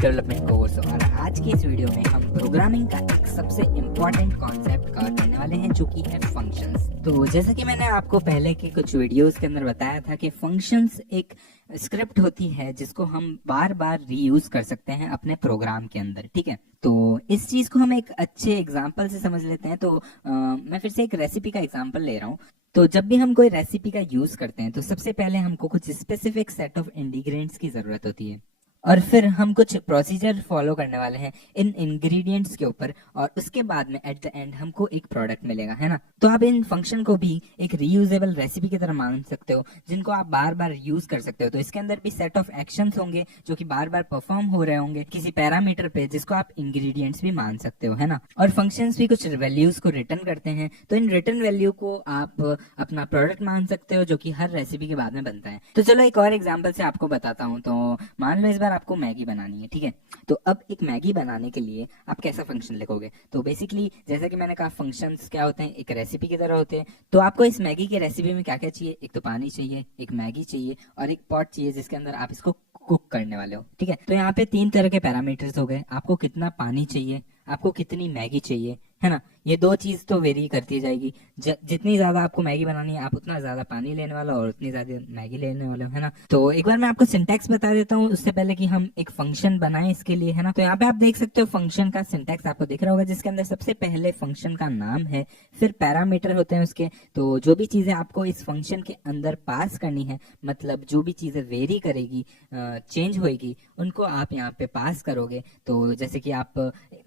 Development course. और आज की इस वीडियो में हम प्रोग्रामिंग का एक सबसे इम्पोर्टेंट कॉन्सेप्ट कवर करने वाले हैं, जो कि है फंक्शंस। तो जैसा कि मैंने आपको पहले के कुछ वीडियोस के अंदर बताया था कि फंक्शंस एक स्क्रिप्ट होती है जिसको हम बार बार रीयूज कर सकते हैं अपने प्रोग्राम के अंदर। ठीक है, तो इस चीज को हम एक अच्छे एग्जाम्पल से समझ लेते हैं। तो मैं फिर से एक रेसिपी का एग्जाम्पल ले रहा हूँ। तो जब भी हम कोई रेसिपी का यूज करते हैं तो सबसे पहले हमको कुछ स्पेसिफिक सेट ऑफ इंग्रेडिएंट्स की जरूरत होती है, और फिर हम कुछ प्रोसीजर फॉलो करने वाले हैं इन इंग्रेडिएंट्स के ऊपर, और उसके बाद में एट द एंड हमको एक प्रोडक्ट मिलेगा, है ना। तो आप इन फंक्शन को भी एक रीयूजेबल रेसिपी की तरह मान सकते हो, जिनको आप बार बार यूज कर सकते हो। तो इसके अंदर भी सेट ऑफ एक्शंस होंगे जो कि बार बार परफॉर्म हो रहे होंगे किसी पैरामीटर पे, जिसको आप इंग्रेडिएंट्स भी मान सकते हो, है ना। और फंक्शंस भी कुछ वैल्यूज को रिटर्न करते हैं, तो इन रिटर्न वैल्यू को आप अपना प्रोडक्ट मान सकते हो, जो कि हर रेसिपी के बाद में बनता है। तो चलो एक और एग्जाम्पल से आपको बताता हूँ। तो मान लो इस बार आपको मैगी बनानी है, ठीक है। तो अब एक मैगी बनाने के लिए आप कैसा फंक्शन लिखोगे? तो बेसिकली जैसा कि मैंने कहा, फंक्शंस क्या होते हैं, एक रेसिपी की तरह होते हैं। तो आपको इस मैगी की रेसिपी में क्या क्या चाहिए? एक तो पानी चाहिए, एक मैगी चाहिए, और एक पॉट चाहिए जिसके अंदर आप इसको कुक करने वाले हो। ठीक है, तो यहाँ पे 3 तरह के पैरामीटर्स हो गए। आपको कितना पानी चाहिए, आपको कितनी मैगी चाहिए, है ना। ये दो चीज तो वेरी करती जाएगी। जितनी ज्यादा आपको मैगी बनानी है, आप उतना ज्यादा पानी लेने वाला और उतनी ज्यादा मैगी लेने वाले हो, है ना। तो एक बार मैं आपको सिंटैक्स बता देता हूँ उससे पहले कि हम एक फंक्शन बनाएं इसके लिए, है ना। तो यहाँ पे आप देख सकते हो फंक्शन का सिंटैक्स आपको दिख रहा होगा, जिसके अंदर सबसे पहले फंक्शन का नाम है, फिर पैरामीटर होते हैं उसके। तो जो भी चीजें आपको इस फंक्शन के अंदर पास करनी है, मतलब जो भी चीजें वेरी करेगी, चेंज होएगी, उनको आप यहाँ पे पास करोगे। तो जैसे कि आप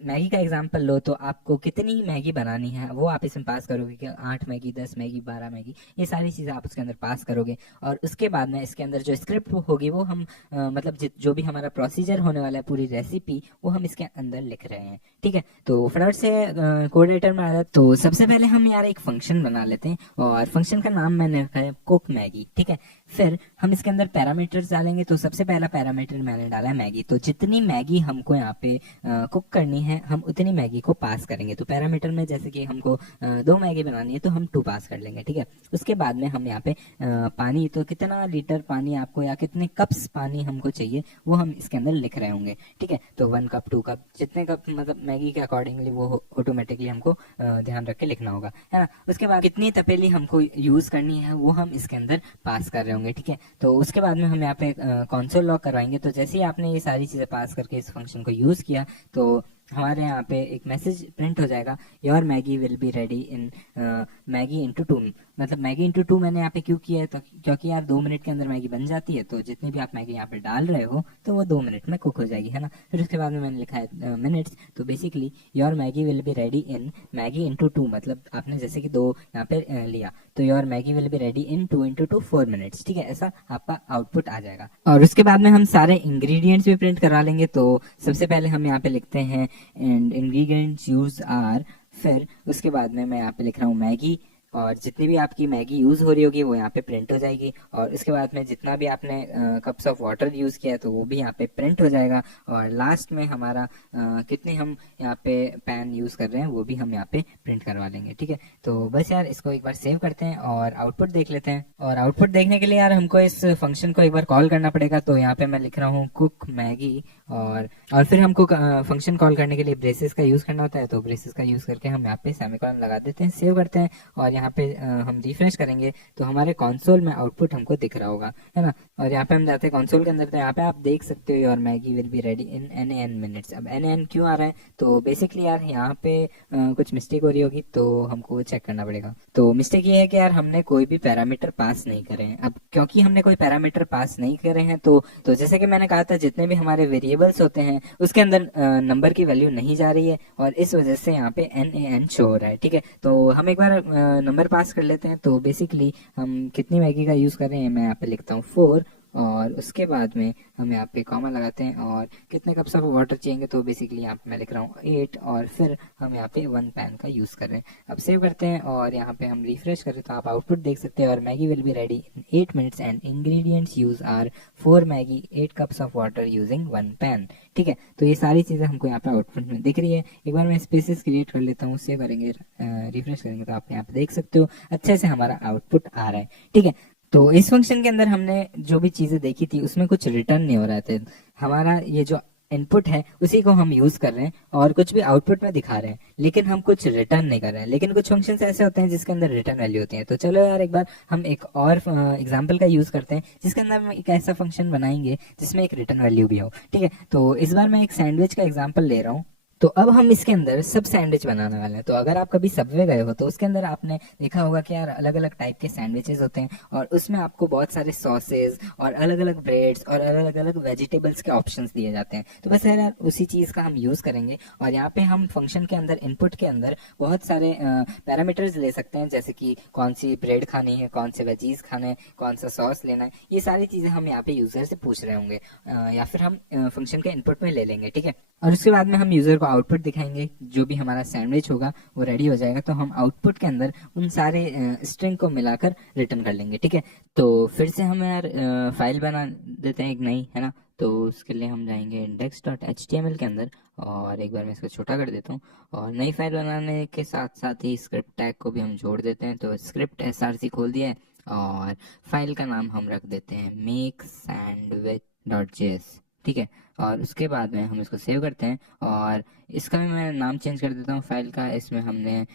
मैगी का एग्जांपल लो, तो आपको कितनी मैगी बनानी है वो आप इसमें पास करोगे कि 8 मैगी, 10 मैगी, 12 मैगी, ये सारी चीज़ें आप उसके अंदर पास करोगे। और उसके बाद में इसके अंदर जो स्क्रिप्ट होगी वो हम मतलब जो भी हमारा प्रोसीजर होने वाला है, पूरी रेसिपी, वो हम इसके अंदर लिख रहे हैं। ठीक है, तो फटाफट से कोड एडिटर में आ जाए। तो सबसे पहले हम यार एक फंक्शन बना लेते हैं, और फंक्शन का नाम मैंने रखा है कुक मैगी। ठीक है, फिर हम इसके अंदर पैरामीटर्स डालेंगे। तो सबसे पहला पैरामीटर मैंने डाला है मैगी। तो जितनी मैगी हमको यहाँ पे कुक करनी है, हम उतनी मैगी को पास करेंगे। तो पैरामीटर में जैसे कि हमको 2 मैगी बनानी है, तो हम 2 पास कर लेंगे। ठीक है, उसके बाद में हम यहाँ पे पानी, तो कितना लीटर पानी आपको या कितने कप्स पानी हमको चाहिए वो हम इसके अंदर लिख रहे होंगे। ठीक है, तो 1 कप, 2 कप, जितने कप मतलब मैगी के अकॉर्डिंगली वो ऑटोमेटिकली हमको ध्यान रख के लिखना होगा, है ना। उसके बाद कितनी तपेली हमको यूज करनी है वो हम इसके अंदर पास कर रहे होंगे। ठीक है, तो उसके बाद में हम यहाँ पे कंसोल लॉग करवाएंगे। तो जैसे ही आपने ये सारी चीजें पास करके इस फंक्शन को यूज किया, तो हमारे यहाँ पे एक मैसेज प्रिंट हो जाएगा, your Maggi will be ready in Maggi into 2। मतलब मैगी इंटू 2 मैंने यहाँ पे क्यों किया है? तो क्योंकि यार 2 मिनट के अंदर मैगी बन जाती है, तो जितनी भी आप मैगी यहाँ पे डाल रहे हो तो वो 2 मिनट में कुक हो जाएगी, है ना। फिर उसके बाद में मैंने लिखा है मिनट्स। तो basically your Maggi will be ready in Maggi into 2, मतलब आपने जैसे कि 2 यहाँ पे लिया, तो your Maggi will be ready in 2 into 2 4 minutes. ठीक है, ऐसा आपका आउटपुट आ जाएगा। और उसके बाद में हम सारे इंग्रेडिएंट्स भी प्रिंट करा लेंगे। तो सबसे पहले हम यहाँ पे लिखते हैं एंड इंग्रेडिएंट्स यूज आर, फिर उसके बाद में मैं यहाँ पे लिख रहा हूँ मैगी, और जितनी भी आपकी मैगी यूज हो रही होगी वो यहाँ पे प्रिंट हो जाएगी। और इसके बाद में जितना भी आपने कप्स ऑफ वाटर यूज किया है तो वो भी यहाँ पे प्रिंट हो जाएगा। और लास्ट में हमारा कितने हम यहाँ पे पैन यूज कर रहे हैं वो भी हम यहाँ पे प्रिंट करवा लेंगे। ठीक है, तो बस यार इसको एक बार सेव करते हैं और आउटपुट देख लेते हैं। और आउटपुट देखने के लिए यार हमको इस फंक्शन को एक बार कॉल करना पड़ेगा। तो यहाँ पे मैं लिख रहा हूँ कुक मैगी, और फिर हमको फंक्शन कॉल करने के लिए ब्रेसेस का यूज करना होता है। तो ब्रेसेस का यूज करके हम यहाँ पे सेमीकोलन लगा देते हैं, सेव करते हैं, और यहाँ पे हम रिफ्रेश करेंगे तो हमारे कंसोल में आउटपुट हमको दिख रहा होगा, है ना। और यहाँ पे हम जाते हैं कंसोल के अंदर। तो यहाँ पे आप देख सकते हो your Maggi will be ready in NaN minutes. अब NaN क्यों आ रहा है? तो बेसिकली यार यहाँ पे कुछ मिस्टेक हो रही होगी, तो हमको चेक करना पड़ेगा। तो मिस्टेक ये है कि यार हमने कोई भी पैरामीटर पास नहीं करे हैं। अब क्योंकि हमने कोई पैरामीटर पास नहीं करे हैं, तो जैसे कि मैंने कहा था, जितने भी हमारे वेरिएबल्स होते हैं उसके अंदर नंबर की वैल्यू नहीं जा रही है, और इस वजह से यहाँ पे NaN शो हो रहा है। ठीक है, तो हम एक बार नंबर पास कर लेते हैं। तो बेसिकली हम कितनी मैगी का यूज कर रहे हैं, मैं यहाँ पे लिखता हूँ 4, और उसके बाद में हम यहाँ पे कॉमा लगाते हैं, और कितने कप्स ऑफ वाटर चाहिए, तो बेसिकली यहाँ पे मैं लिख रहा हूँ 8, और फिर हम यहाँ पे 1 पैन का यूज कर रहे हैं। अब सेव करते हैं और यहाँ पे हम रिफ्रेश करें तो आप आउटपुट देख सकते हैं, और Maggi will be ready in 8 minutes and ingredients use are 4 Maggi, 8 cups of water using 1 pan. ठीक है, तो ये सारी चीजें हमको यहाँ पे आउटपुट में दिख रही है। एक बार मैं स्पेसेस क्रिएट कर लेता हूँ, सेव करेंगे, रिफ्रेश करेंगे तो आप यहाँ पे देख सकते हो अच्छे से हमारा आउटपुट आ रहा है। ठीक है, तो इस फंक्शन के अंदर हमने जो भी चीजें देखी थी उसमें कुछ रिटर्न नहीं हो रहा था। हमारा ये जो इनपुट है उसी को हम यूज कर रहे हैं और कुछ भी आउटपुट में दिखा रहे हैं, लेकिन हम कुछ रिटर्न नहीं कर रहे हैं। लेकिन कुछ फंक्शंस ऐसे होते हैं जिसके अंदर रिटर्न वैल्यू होती है। तो चलो यार एक बार हम एक और एग्जांपल का यूज करते हैं जिसके अंदर हम एक ऐसा फंक्शन बनाएंगे जिसमें एक रिटर्न वैल्यू भी हो। ठीक है, तो इस बार मैं एक सैंडविच का एग्जाम्पल ले रहा हूँ। तो अब हम इसके अंदर सब सैंडविच बनाने वाले हैं। तो अगर आप कभी सबवे गए हो तो उसके अंदर आपने देखा होगा कि यार अलग अलग टाइप के सैंडविचेस होते हैं और उसमें आपको बहुत सारे सॉसेज और अलग अलग ब्रेड्स और अलग अलग वेजिटेबल्स के ऑप्शंस दिए जाते हैं। तो बस यार उसी चीज का हम यूज करेंगे और यहाँ पे हम फंक्शन के अंदर इनपुट के अंदर बहुत सारे पैरामीटर्स ले सकते हैं, जैसे कि कौन सी ब्रेड खानी है, कौन से वेजीज खाने हैं, कौन सा सॉस लेना है। ये सारी चीजें हम यहाँ पे यूजर से पूछ रहे होंगे या फिर हम फंक्शन के इनपुट में ले लेंगे। ठीक है, और उसके बाद में हम यूजर को आउटपुट दिखाएंगे। जो भी हमारा सैंडविच होगा वो रेडी हो जाएगा तो हम आउटपुट के अंदर उन सारे स्ट्रिंग को मिलाकर रिटर्न कर लेंगे। ठीक है, तो फिर से हम यार फाइल बना देते हैं एक नई, है ना। तो उसके लिए हम जाएंगे index.html के अंदर और एक बार मैं इसको छोटा कर देता हूँ और नई फाइल बनाने के साथ साथ ही स्क्रिप्ट टैग को भी हम जोड़ देते हैं। तो स्क्रिप्ट src खोल दिया है और फाइल का नाम हम रख देते हैं makesandwich.js। ठीक है, और उसके बाद में हम इसको सेव करते हैं और इसका भी मैं नाम चेंज कर देता हूँ फाइल का। इसमें हमने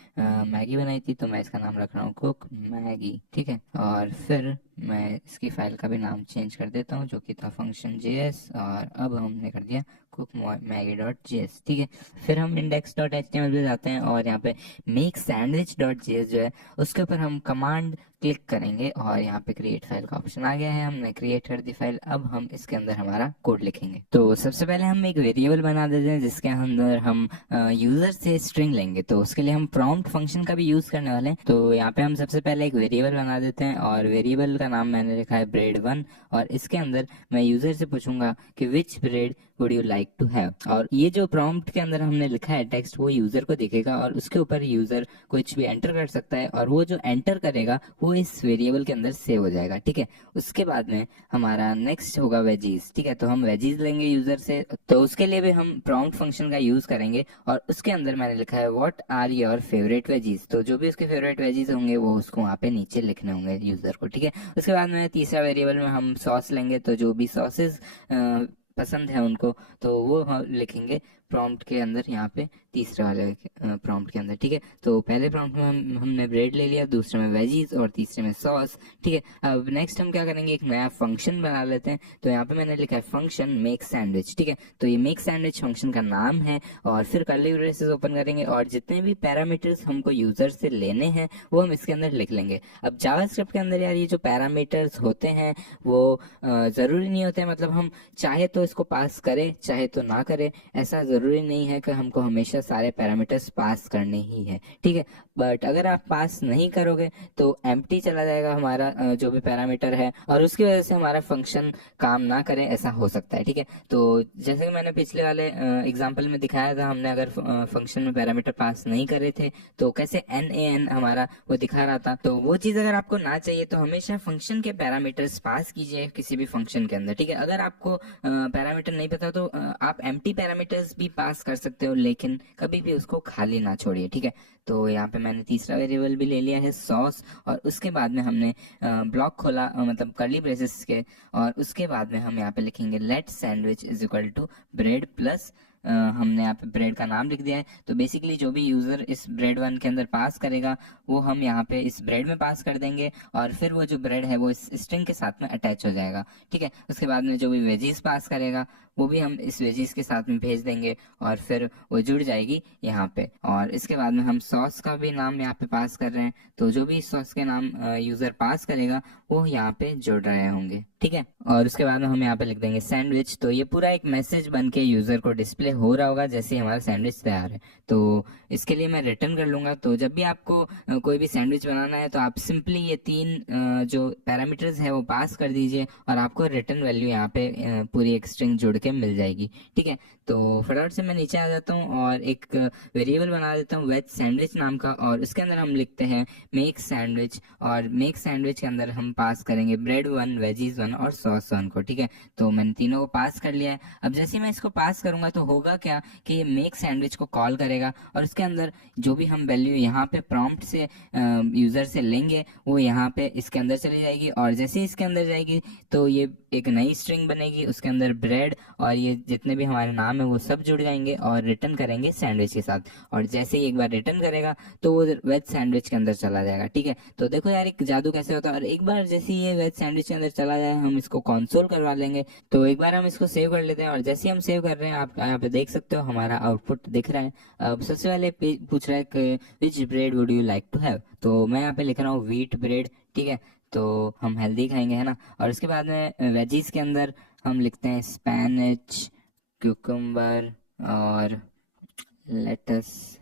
मैगी बनाई थी तो मैं इसका नाम रख रहा हूँ कुक मैगी। ठीक है, और फिर मैं इसकी फाइल का भी नाम चेंज कर देता हूँ जो कि था फंक्शन जेएस और अब हमने कर दिया कुक मैगी डॉट जेएस। ठीक है, फिर हम index.html पे जाते हैं और यहाँ पे मेक सैंडविच डॉट जेएस जो है उसके ऊपर हम कमांड क्लिक करेंगे और यहाँ पे क्रिएट फाइल का ऑप्शन आ गया है। हमने क्रिएट कर दी फाइल, अब हम इसके अंदर हमारा कोड लिखेंगे। तो सबसे पहले हम एक वेरिएबल बना देते हैं जिसके अंदर हम यूजर से स्ट्रिंग लेंगे। तो उसके लिए हम प्रॉम्प्ट फंक्शन का भी यूज करने वाले हैं। तो यहाँ पे हम सबसे पहले एक वेरिएबल बना देते हैं और वेरिएबल का नाम मैंने लिखा है bread1 और इसके अंदर मैं यूजर से पूछूंगा कि which bread would you like to have. और ये जो प्रॉम्प्ट के अंदर हमने लिखा है टेक्स्ट वो यूजर को दिखेगा और उसके ऊपर यूजर कुछ भी एंटर कर सकता है और वो जो एंटर करेगा वो इस वेरिएबल के अंदर सेव हो जाएगा। ठीक है, उसके बाद में हमारा नेक्स्ट होगा वेजीज। ठीक है, तो हम वेजीज लेंगे यूजर से, तो उसके लिए भी हम प्रॉम्प्ट फंक्शन का यूज करेंगे और उसके अंदर मैंने लिखा है what are your favourite veggies. तो जो भी उसके फेवरेट वेजीज होंगे वो उसको वहाँ पे नीचे लिखने होंगे यूजर को। ठीक है, उसके बाद में तीसरा वेरिएबल में हम सॉस लेंगे। तो जो भी सॉसेज पसंद है उनको तो वो हम लिखेंगे प्रॉम्प्ट के अंदर, यहाँ पे तीसरे वाले प्रॉम्प्ट के अंदर। ठीक है, तो पहले प्रॉम्प्ट में हमने ब्रेड ले लिया, दूसरे में वेजीज और तीसरे में सॉस। ठीक है, अब नेक्स्ट हम क्या करेंगे, एक नया फंक्शन बना लेते हैं। तो यहाँ पे मैंने लिखा है फंक्शन मेक सैंडविच। ठीक है, तो ये मेक सैंडविच फंक्शन का नाम है और फिर कर्ली ब्रेसेस ओपन करेंगे और जितने भी पैरामीटर्स हमको यूजर से लेने हैं वो हम इसके अंदर लिख लेंगे। अब जावास्क्रिप्ट के अंदर यार ये जो पैरामीटर्स होते हैं वो जरूरी नहीं होते हैं, मतलब हम चाहे तो इसको पास करें चाहे तो ना करें, ऐसा जरूरी नहीं है कि हमको हमेशा सारे पैरामीटर्स पास करने ही है। ठीक है, बट अगर आप पास नहीं करोगे तो एम्प्टी चला जाएगा हमारा जो भी पैरामीटर है और उसकी वजह से हमारा फंक्शन काम ना करे, ऐसा हो सकता है। ठीक है, तो जैसे कि मैंने पिछले वाले एग्जांपल में दिखाया था, हमने अगर फंक्शन में पैरामीटर पास नहीं करे थे तो कैसे NaN हमारा वो दिखा रहा था। तो वो चीज अगर आपको ना चाहिए तो हमेशा फंक्शन के पैरामीटर्स पास कीजिए किसी भी फंक्शन के अंदर। ठीक है, अगर आपको पैरामीटर नहीं पता तो आप एम्प्टी पैरामीटर्स भी पास कर सकते हो, लेकिन कभी भी उसको खाली ना छोड़िए। ठीक है, तो यहाँ पे मैंने तीसरा वेरिएबल भी ले लिया है सॉस और उसके बाद में हमने ब्लॉक खोला, मतलब कर्ली ब्रेसेस के, और उसके बाद में हम यहाँ पे लिखेंगे let sandwich is equal to bread plus हमने यहाँ पे ब्रेड का नाम लिख दिया है। तो बेसिकली जो भी यूजर इस bread1 के अंदर पास करेगा वो हम यहाँ पे इस ब्रेड में पास कर देंगे और फिर वो जो ब्रेड है वो इस स्ट्रिंग के साथ में अटैच हो जाएगा। ठीक है, उसके बाद में जो भी वेजीज पास करेगा वो भी हम इस वेजीज के साथ में भेज देंगे और फिर वो जुड़ जाएगी यहाँ पे। और इसके बाद में हम सॉस का भी नाम यहाँ पे पास कर रहे हैं, तो जो भी सॉस के नाम यूजर पास करेगा वो यहाँ पे जुड़ रहे होंगे। ठीक है, और उसके बाद में हम यहाँ पे लिख देंगे सैंडविच। तो ये पूरा एक मैसेज बन के यूजर को डिस्प्ले हो रहा होगा जैसे ही हमारा सैंडविच तैयार है। तो इसके लिए मैं रिटर्न कर लूंगा। तो जब भी आपको कोई भी सैंडविच बनाना है तो आप सिंपली ये तीन जो पैरामीटर्स है वो पास कर दीजिए और आपको रिटर्न वैल्यू यहाँ पे पूरी एक स्ट्रिंग जुड़ के मिल जाएगी। ठीक है, तो फटाफट से मैं नीचे आ जाता हूँ और एक वेरिएबल बना देता हूँ वेज सैंडविच नाम का और उसके अंदर हम लिखते हैं मेक सैंडविच और मेक सैंडविच के अंदर हम पास करेंगे bread1 वेजीज1 और सॉस1 को। ठीक है, तो मैंने तीनों को पास कर लिया है। अब जैसे ही मैं इसको पास करूंगा तो होगा क्या कि ये मेक सैंडविच को कॉल करेगा और उसके अंदर जो भी हम वैल्यू यहाँ पे प्रॉम्प्ट से यूजर से लेंगे वो यहाँ पे इसके अंदर चली जाएगी और जैसे ही इसके अंदर जाएगी तो ये एक नई स्ट्रिंग बनेगी, उसके अंदर ब्रेड और ये जितने भी हमारे नाम है वो सब जुड़ जाएंगे और रिटर्न करेंगे सैंडविच के साथ। और जैसे ही एक बार रिटर्न करेगा तो वो वेज सैंडविच के अंदर चला जाएगा। ठीक है, तो देखो यार एक जादू कैसे होता है। और एक बार जैसे ही ये वेज सैंडविच के अंदर चला जाए हम इसको कंसोल करवा लेंगे। तो एक बार हम इसको सेव कर लेते हैं और जैसे ही हम सेव कर रहे हैं आप यहाँ पे देख सकते हो हमारा आउटपुट दिख रहा है। अब सबसे पहले पूछ रहा है कि which bread would you like to have, तो मैं यहाँ पे लिख रहा हूँ व्हीट ब्रेड। ठीक है, तो हम हेल्दी खाएंगे है ना। और उसके बाद में वेजीज के अंदर हम लिखते हैं स्पैनिच, क्यूकम्बर और लेटस।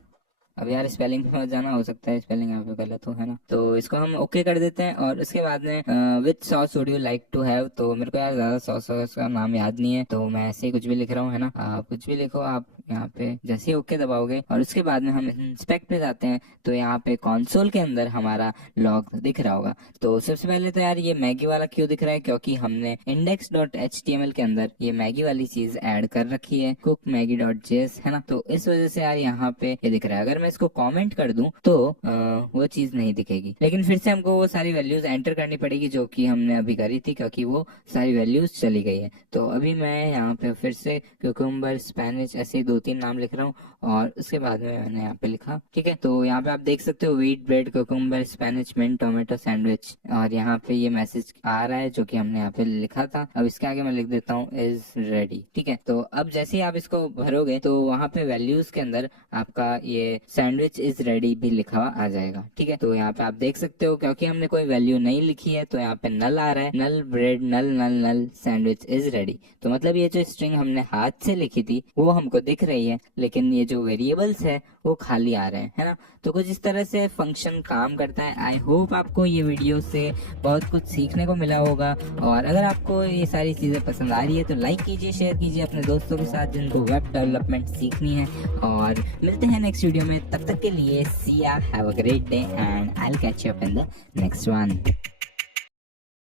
अब यार स्पेलिंग में जाना, हो सकता है स्पेलिंग यहाँ पे गलत हो है ना, तो इसको हम ओके कर देते हैं। और उसके बाद में which sauce would you like to have, तो मेरे को यार ज्यादा सॉस का नाम याद नहीं है तो मैं ऐसे ही कुछ भी लिख रहा हूँ है ना। कुछ भी लिखो आप यहाँ पे, जैसे ही ओके दबाओगे। और उसके बाद में हम इंस्पेक्ट पे जाते हैं तो यहाँ पे कंसोल के अंदर हमारा लॉग दिख रहा होगा। तो सबसे पहले तो यार ये मैगी वाला क्यों दिख रहा है, क्योंकि हमने index.html के अंदर ये मैगी वाली चीज ऐड कर रखी है, cookmaggie.js है ना। तो इस वजह से यार यहाँ पे ये दिख रहा है। अगर मैं इसको कमेंट कर दूं तो वो चीज नहीं दिखेगी, लेकिन फिर से हमको वो सारी वैल्यूज एंटर करनी पड़ेगी जो कि हमने अभी करी थी, क्योंकि वो सारी वैल्यूज चली गई है। तो अभी मैं यहाँ पे फिर से क्यूकम्बर, स्पेनिश ऐसे 2-3 नाम लिख रहा हूँ और उसके बाद में मैंने यहाँ पे लिखा। ठीक है, तो यहाँ पे आप देख सकते हो wheat bread, cucumber, spinach, mint, tomato sandwich. और यहाँ पे ये मैसेज आ रहा है जो कि हमने यहाँ पे लिखा था। अब इसके आगे मैं लिख देता हूँ इज रेडी। ठीक है, तो अब जैसे ही आप इसको भरोगे तो वहाँ पे वैल्यूज के अंदर आपका ये सैंडविच इज रेडी भी लिखा हुआ आ जाएगा। ठीक है, तो यहाँ पे आप देख सकते हो क्योंकि हमने कोई वैल्यू नहीं लिखी है तो यहाँ पे नल आ रहा है, null bread, null null null sandwich is ready. तो मतलब ये जो स्ट्रिंग हमने हाथ से लिखी थी वो हमको दिख रही है, लेकिन ये जो वेरिएबल्स है वो खाली आ रहे हैं है ना। तो कुछ इस तरह से फंक्शन काम करता है। आई होप आपको ये वीडियो से बहुत कुछ सीखने को मिला होगा। और अगर आपको ये सारी चीजें पसंद आ रही है तो लाइक कीजिए, शेयर कीजिए अपने दोस्तों के साथ जिनको वेब डेवलपमेंट सीखनी है। और मिलते हैं नेक्स्ट वीडियो में, तब तक के लिए see ya, have a great day and I'll catch you up in the next one.